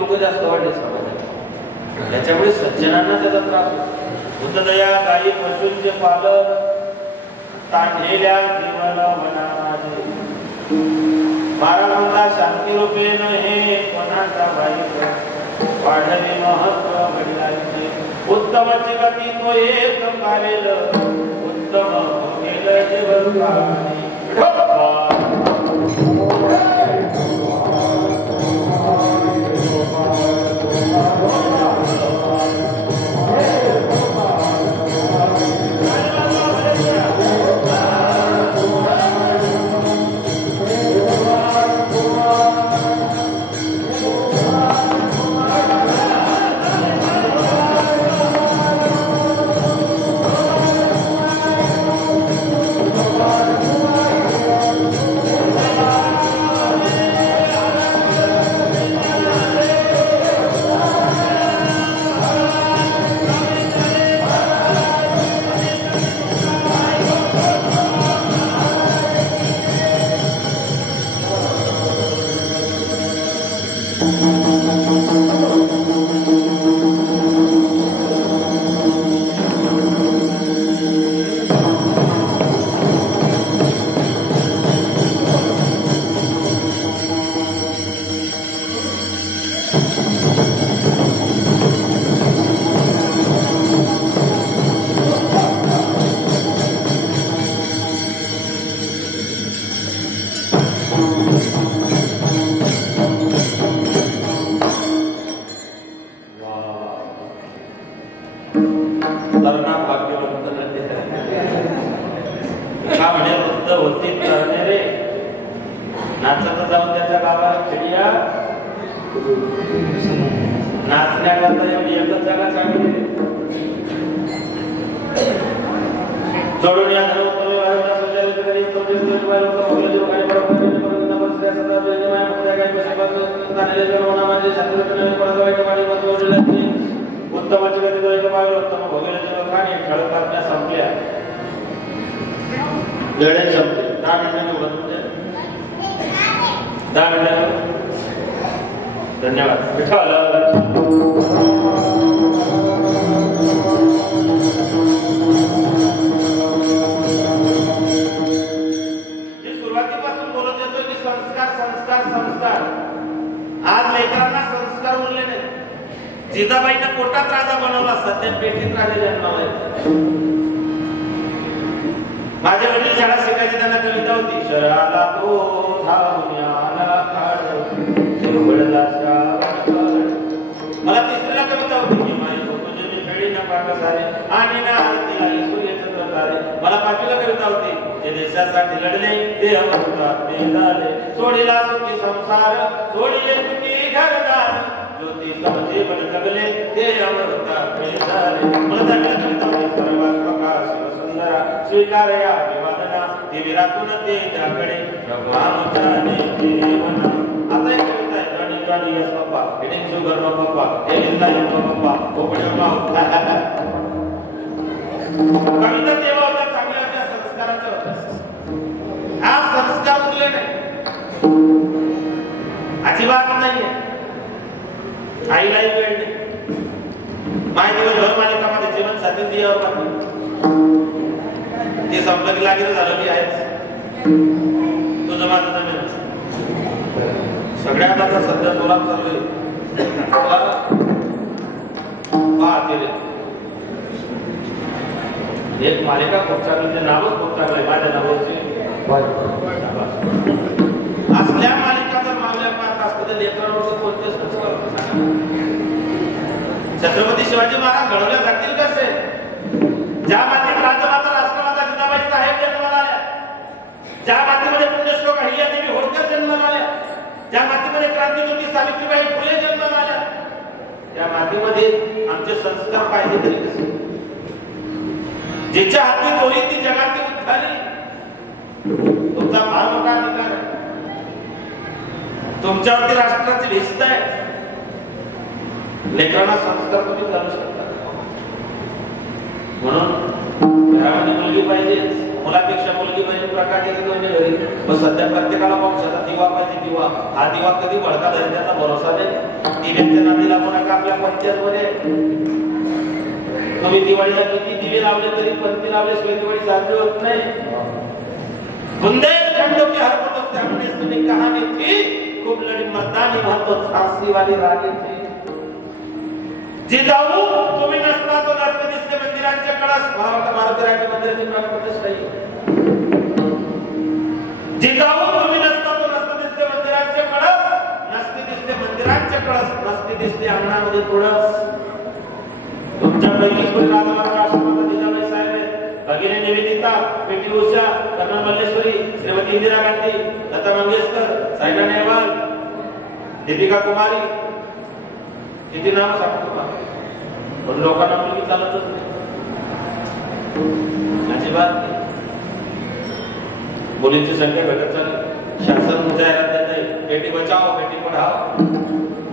लोक जास्त वाढले समाजात, त्याच्यामुळे सज्जनांना त्याचा त्रास होतो. बुद्धदया गायी पशूंचे पालन, ताठलेल्या जीवन वनामध्ये बारामंदा शांती रूपेण हे कोणाचा वाईट वाढले महत्व वडिलांचे. उत्तमाची गती तो एक पावेल, उत्तम केलं जीवन पावणे. एक मालिका खूप चांगली, नावच खूप चांगलं माझ्या नावाची असल्या मालिका जर मागल्या पाहत असतं तर लेकरांवर कोणते संस्कार छत्रपती शिवाजी महाराज घडवल्या जातील कसे? ज्या मातीत राजमाता राष्ट्रमाता जिजाबाई साहेब जन्माला आल्या, ज्या मातीमध्ये पुण्यश्लोक अहिल्यादेवी होळकर जन्माला आल्या, ज्या मातीमध्ये क्रांतिज्योती सावित्रीबाई फुले जन्माला आल्या, त्या मातीमध्ये आमचे संस्कार पाहिजे तरी कसे? जिच्या हाती दोरी ती जगाची उद्धारी. तुमचा फार मोठा अधिकार आहे, तुमच्यावरती राष्ट्राची भिस्त आहे. लेकरांना संस्कार तुम्ही करू शकता. म्हणून घरामध्ये मुलगी पाहिजे, मुलापेक्षा मुलगी म्हणजे प्रकाश येते दोन्ही घरी. पण सध्या प्रत्येकाला वंशाचा दिवा पाहिजे. दिवा हा दिवा कधी भडका जाईल त्याचा भरोसा नाही. दिव्यांच्या नादी लागू नका. आपल्या पंचायतमध्ये तुम्ही दिवाळीला किती दिवे लावले तरी पंथी लावल्याशिवाय दिवाळी साजरी होत नाही. बुंदेलखंड के हर पड़ोस हमने सुनी कहानी थी, खूब लड़ी मर्दानी महतो झांसी वाली रानी थी. जिजाऊ तुम्ही नसता तो नसते दिसते मंदिरांचे कळस. मला वाटतं मारुतीरायाच्या मंदिराची प्रतिष्ठा नाही. जिजाऊ तुम्ही नसता तो नसते दिसते मंदिरांचे कळस. नसते दिसते मंदिरांचे कळस. नसते दिसते अंगणामध्ये तुळस. तुमच्या पैकीच कोणी राजमाता राष्ट्रमाता जिजाबाई साहेब आहेत. भगिनी निवेदिता, पी.टी. उषा, कर्नल मल्लेश्वरी, श्रीमती इंदिरा गांधी, लता मंगेशकर, सायना नेहवाल, दीपिका कुमारी. किती नाम सांगतो का? पण लोकांना मुलगी चालतच नाही. अजिबात नाही. मुलींची संख्या घटत चालली. शासन जाहिरात देत आहे, बेटी बचाओ बेटी पढाओ.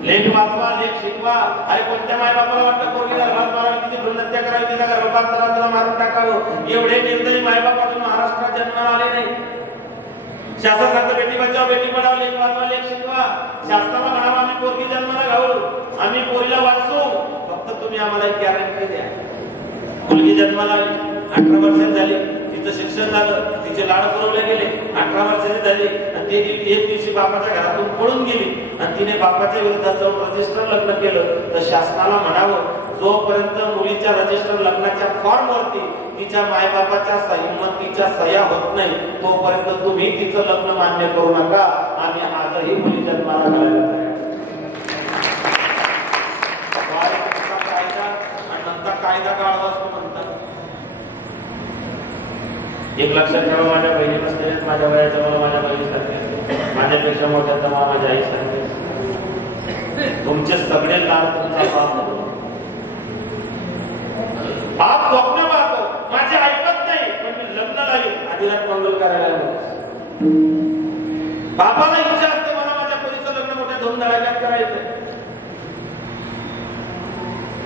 लेख वाचवा लेख शिकवा. अरे कोणत्या मायबापाला वाटतं पोरीला घरात मारावी, तिची भ्रूणहत्या करावी, तिचा गर्भपात करावा, तिला मारून टाकावं. एवढे निर्दयी मायबाप अजून महाराष्ट्रात जन्माला आले नाही. शासन सांगतं बेटी बचाओ बेटी पढाओ, लेख वाचवा लेख शिकवा. शासनाला म्हणावं आम्ही पोरगी जन्माला घालू, आम्ही पोरीला वाचू, फक्त तुम्ही आम्हाला एक गॅरंटी द्या. मुलगी जन्माला आली, 18 वर्षांची झाली, तिचं शिक्षण झालं, तिचे लाड पुरवले गेले, 18 वर्षांची झाली आणि ती एक दिवशी बापाच्या घरातून पळून गेली आणि तिने बापाच्या विरोधात जाऊन रजिस्टर लग्न केलं, तर शासनाला म्हणावं जोपर्यंत मुलीच्या रजिस्टर लग्नाच्या फॉर्म वरती तिच्या मायबापाच्या संमतीच्या सह्या होत नाही तोपर्यंत तुम्ही तिचं लग्न मान्य करू नका. आम्ही आजही मुली जन्माला घालायला तयार. कायदा आणि नंतर कायदा काढवा असतो म्हणतात. एक लक्षात ठेवा, माझ्या बहिणी नसते, माझ्या वयाच्या मला माझ्या बहिणीसारखे, माझ्यापेक्षा मोठ्या तर माझ्या आईसारखे. तुमचे सगळे लाड तुमचा बाप स्वप्न पाहतो, माझे ऐकत नाही, पण मी लग्न लागेल आदिनाथ मंगल करायला. बापाला इच्छा असते मला माझ्या पोरीचं लग्न मोठ्या धुमधडाक्यात करायचं.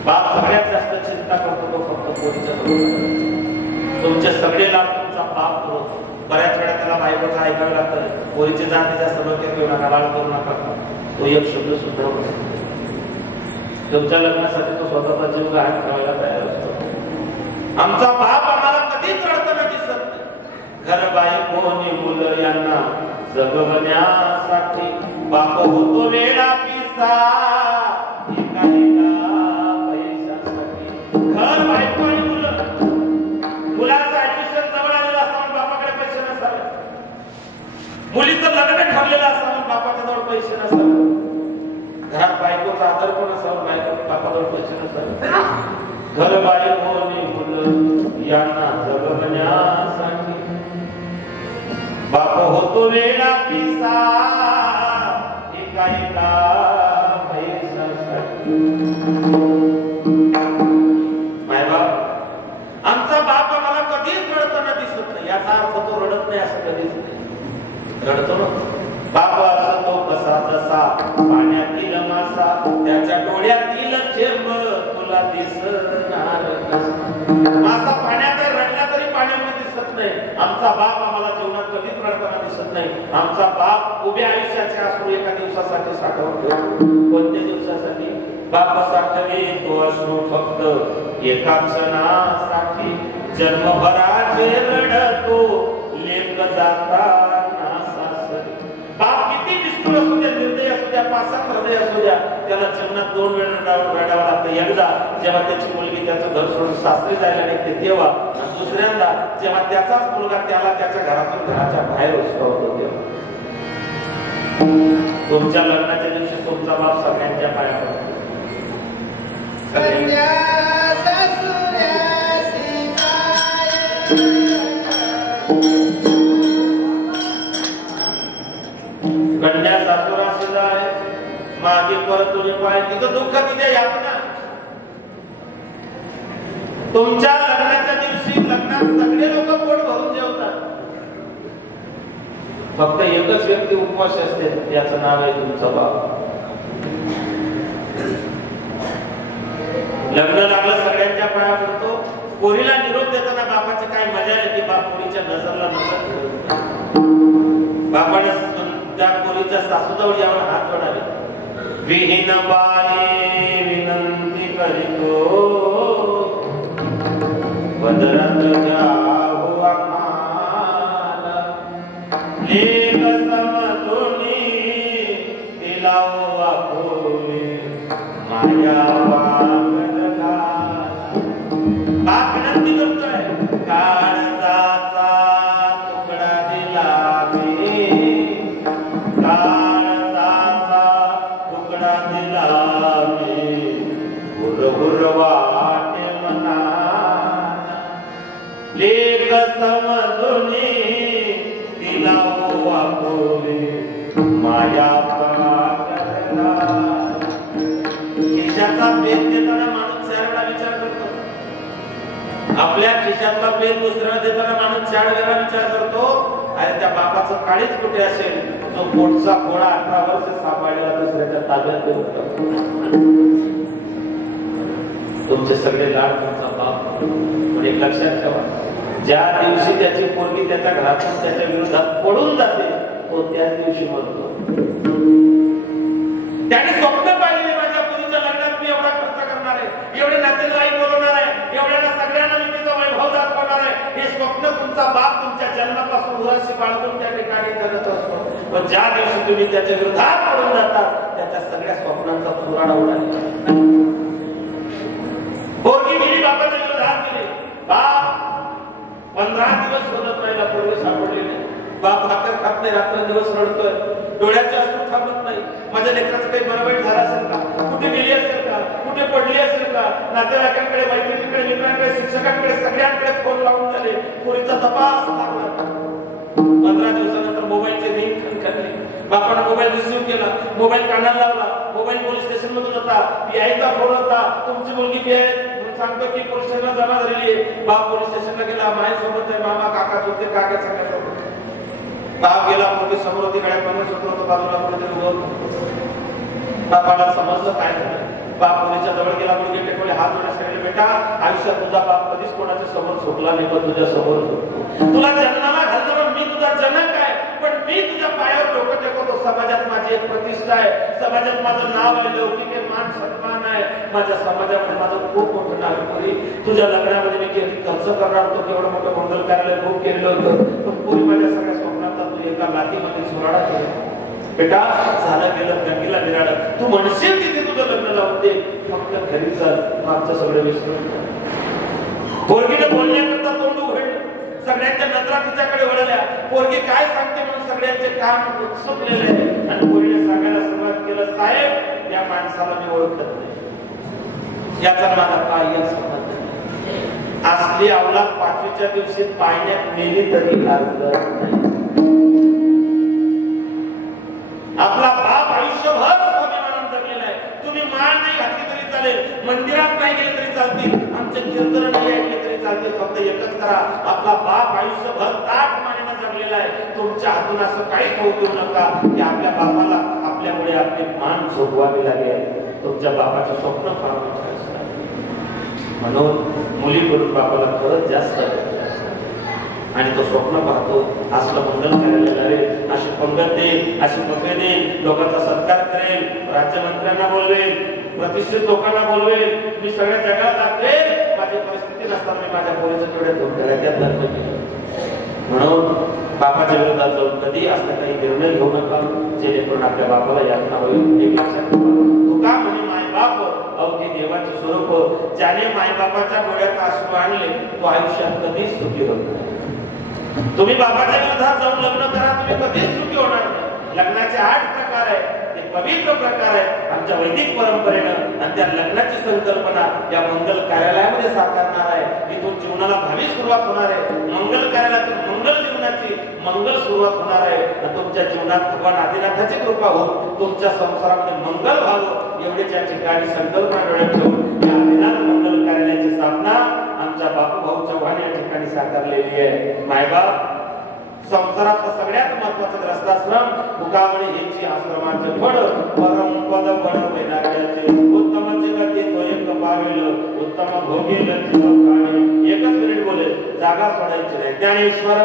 बाप सगळ्यात जास्त चिंता करतो तो फक्त पोरीच्या सोबत. तुमचे सगळे लाभ तुमचा बाप करतो. बऱ्याच वेळा त्याला बायकोचं ऐकावं लागतं, पोरीचे जाते जास्त डोक्यात घेऊ नका, लाड करू नका. तो एक शब्द सुद्धा तुमच्या लग्नासाठी तो स्वतःचा जीव गहाण ठेवायला तयार असतो. आमचा बाप आम्हाला कधीच रडताना दिसत नाही. घर बायको आणि मुलं यांना जगवण्यासाठी बाप होतो वेळा पिसा. घर बायको आणि मुलं, मुलाचं ऍडमिशन जवळ आलेलं असताना बापाकडे पैसे नसावे, मुलीचं लग्न ठरलेलं असताना बापाच्या जवळ पैसे नसावे, घरात बायकोचा आदर पण असावा, बायको बापाजवळ पैसे नसावे. घर बायको आणि मुलं यांना जगवण्यासाठी बाप होतो वेळा पिसा. एका एका पैशासाठी. आमचा बाप आम्हाला कधीच रडताना दिसत नाही. याचा अर्थ तो रडत नाही असं कधीच नाही. रडतो ना बाप असतो कसा जसा पाण्यातील मासा, त्याच्या डोळ्यातील थेंब तुला दिसणार. मासा पाण्यात रडला तरी पाण्यामध्ये दिसत नाही. आमचा बाप आम्हाला जीवनात कधीच रडताना दिसत नाही. आमचा बाप उभ्या आयुष्याचे अश्रू एका दिवसासाठी साठवून ठेवतो. कोणत्या दिवसासाठी? बाप साठवे तो अश्रू फक्त एका क्षणासाठी. जन्मभराचे रडतो लेक जाताना सासरी. बाप किती निष्ठुर असू द्या, निर्दयी असू द्या, पासाक हृदय असू द्या, त्याला जीवनात 2 वेळा रडावं लागतं. एकदा जेव्हा त्याची मुलगी त्याचं घर सोडून सासरी जायला निघते तेव्हा, आणि दुसऱ्यांदा जेव्हा त्याचाच मुलगा त्याला त्याच्या घरातून घराच्या बाहेर उचलवतो तेव्हा. तुमच्या लग्नाच्या दिवशी तुमचा बाप सगळ्यांच्या पाया पडतो. कन्या सासुरा शिजाय मागे परत तुझे पाय. तिचं दुःख तिच्या यातना. तुमच्या लग्नाच्या दिवशी लग्नात सगळे लोक पोट भरून जेवतात, फक्त एकच व्यक्ती उपवास असते, याचं नाव आहे तुमचा बाप. लग्न लागलं सगळ्यांच्या पाया पडतो, पोरीला निरोप देताना बापाची काय मजा आहे की बाप पोरीच्या नजरला नजर बापाने त्या पोरीच्या सासूजवळ यावर हात जोडावे. विहीन बाई विनंती करीतो पदरात जाऊ आम्हाला लेक समजूनी तिला वाकोले माया वागला. बाप विनंती करतोय काळजाचा तुकडा दिला मी, काळजाचा तुकडा दिला मी, हुर वाटे मना लेक समजूनी तिला वाकोले माया वागला. खिशाचा पेन देताना माणूस चार वेळा विचार करतो. आपल्या खिशातला पेन दुसऱ्याला देताना माणूस 4 वेळा विचार करतो. अरे त्या बापाचं काळीच कुठे असेल जो पोटचा खोडा 18 वर्ष सांभाळलेला दुसऱ्याच्या ताब्यात देतो. तुमचे सगळे लाड तुमचा बाप. पण एक लक्षात ठेवा, ज्या दिवशी त्याची पोरगी त्याच्या घरातून त्याच्या विरोधात पडून जाते तो त्याच दिवशी मरतो. त्याने स्वप्न पाहिलेले माझ्या पोरीच्या लग्नात मी एवढा खर्च करणार आहे, एवढे नातेवाईक बोलवणार आहे, एवढ्याला सगळ्यांना मी तिचा वैभव दाखवणार आहे. हे स्वप्न तुमचा बाप तुमच्या जन्मापासून उराशी बाळगून त्या ठिकाणी करत असतो. पण ज्या दिवशी तुम्ही त्याच्या विरोधात पडून जाता त्याच्या सगळ्या स्वप्नांचा चुराडा उडाला. पोरगी गेली बापाच्या विरोधात गेली. बाप 15 दिवस शोधत राहिला, पोरगी सापडली नाही. बाप भाकर खात नाही, रात्र दिवस रडतोय, डोळ्याचे अश्रू थांबत नाही. माझ्या लेकराचं काही बरं वाईट झालं असेल का, कुठे गेली असेल का, कुठे पडली असेल का. नातेवाईकांकडे, मैत्रिणींकडे, मित्रांकडे, शिक्षकांकडे सगळ्यांकडे फोन लावून झाले. पोरीचा तपास लागला. 15 दिवसानंतर मोबाईलचे रिंग खणखणले. बापाने मोबाईल रिसिव्ह केला, मोबाईल कानाला लावला. मोबाईल पोलीस स्टेशन मधून होता, पीआयचा फोन होता. तुमची मुलगी पीआय सांगतो की पोलीस स्टेशनला जमा झालेली आहे. बाप पोलीस स्टेशनला गेला, माझ्यासोबत आहे, मामा काका चुलते काका सगळ्यासोबत. बाप गेला, मुलगी समोर होती, गळ्यात मंगळसूत्र होतं, बाजूला कुठेतरी उभं होतं. बापाला समजलं काय झालं. बाप मुलीच्या जवळ गेला, मुलगी टेकवले, हात जोडून सांगितले, बेटा आयुष्यात तुझा बाप कधीच कोणाच्या समोर झोपला नाही, पण तुझ्या समोर तुला जन्माला घालतो. मी तुझा जनक आहे, पण मी तुझ्या पायावर डोकं टेकवतो. समाजात माझी एक प्रतिष्ठा आहे, समाजात माझं नाव आहे, लौकिक आहे, मान सन्मान आहे. माझ्या समाजामध्ये माझं खूप मोठं नाव आहे. तुझ्या लग्नामध्ये मी खर्च करणार होतो, केवढं मोठं मंगल कार्यालय खूप केलेलं होतं, पण पुरी माझ्या सगळ्या स्वप्नांचा तू एका लाथीमध्ये सुराडा केला. बेटा झालं गेलं, गंगीला विराळलं. तू म्हणशील तिथे तुझं लग्न लावून दे, फक्त घरी चल, मागचं सगळं विसरून. पोरगीने बोलण्याकरता तोंड उघडलं, सगळ्यांच्या नजरा तिच्याकडे वळल्या. पोरगी काय सांगते म्हणून सगळ्यांचे कान उत्सुकलेले आणि पोरीने सांगायला सुरुवात केलं, साहेब या माणसाला मी ओळखत नाही, याचा माझा काही संबंध नाही. असली अवलाद 5वीच्या दिवशी पाण्यात मेली तरी लागत नाही. आपला बाप आयुष्यभर स्वाभिमानाने जगलेला आहे. तुम्ही मान नाही घातली तरी चालेल, मंदिरात नाही गेले तरी चालतील, आमचे कीर्तन नाही ऐकले तरी चालतील. फक्त एकच करा, आपला बाप आयुष्यभर ताठ मानेने जगलेला आहे. तुमच्या हातून असं काहीच होऊ देऊ नका की आपल्या बापाला आपल्यामुळे आपले मान झोपवावे लागेल. तुमच्या बापाचे स्वप्न फार मोठे असतात. म्हणून मुलीकडून बापाला खरंच जास्त आणि तो स्वप्न पाहतो, असलं मंगल कार्यालय लावेल, अशी पंगत देईल, अशी पत्रे देईल, लोकांचा सत्कार करेल, राज्यमंत्र्यांना बोलवेल, प्रतिष्ठित लोकांना बोलवेल, मी सगळ्या जगाला दाखवेल. माझी परिस्थिती नसताना मी माझ्या पोरीचं तेवढ्या धोक्यात लग्न केलं. म्हणून बापाच्या विरोधात जाऊन कधी असं काही निर्णय घेऊ नका जेणेकरून आपल्या बापाला यातना होईल. एक लक्षात ठेवा, तुका म्हणे मायबाप अवघे देवाचे स्वरूप. ज्याने मायबापाच्या डोळ्यात अश्रू आणले तो आयुष्यात कधीच सुखी होत नाही. तुम्ही बाबाच्या विरोधात जाऊन लग्न करा, तुम्ही कधीच सुखी होणार नाही. लग्नाचे 8 प्रकार आहेत, ते पवित्र प्रकार आहेत आमच्या वैदिक परंपरेनं, आणि त्या लग्नाची संकल्पना या मंगल कार्यालयामध्ये साकारणार आहे. इथून जीवनाला भावी सुरुवात होणार आहे. मंगल कार्यालयातून मंगल जीवनाची मंगल सुरुवात होणार आहे. तुमच्या जीवनात भगवान आदिनाथाची कृपा होऊन तुमच्या संसारामध्ये मंगल व्हावं एवढीच या ठिकाणी संकल्पना डोळ्यात ठेवून या आदिनाथ मंगल कार्यालयाची स्थापना आमच्या बापूभाऊ चव्हाण या ठिकाणी साकारलेली आहे. मायबाप संसारातलं सगळ्यात महत्वाचं ग्रस्ताश्रम मुकामणी हेची आश्रमाचे फळ परम पद फळ वैराग्याचे उत्तमचे गती एक पावेल उत्तम भोगेल जीव प्राणी. एकच मिनिट बोले, जागा सोडायची नाही. ज्ञानेश्वर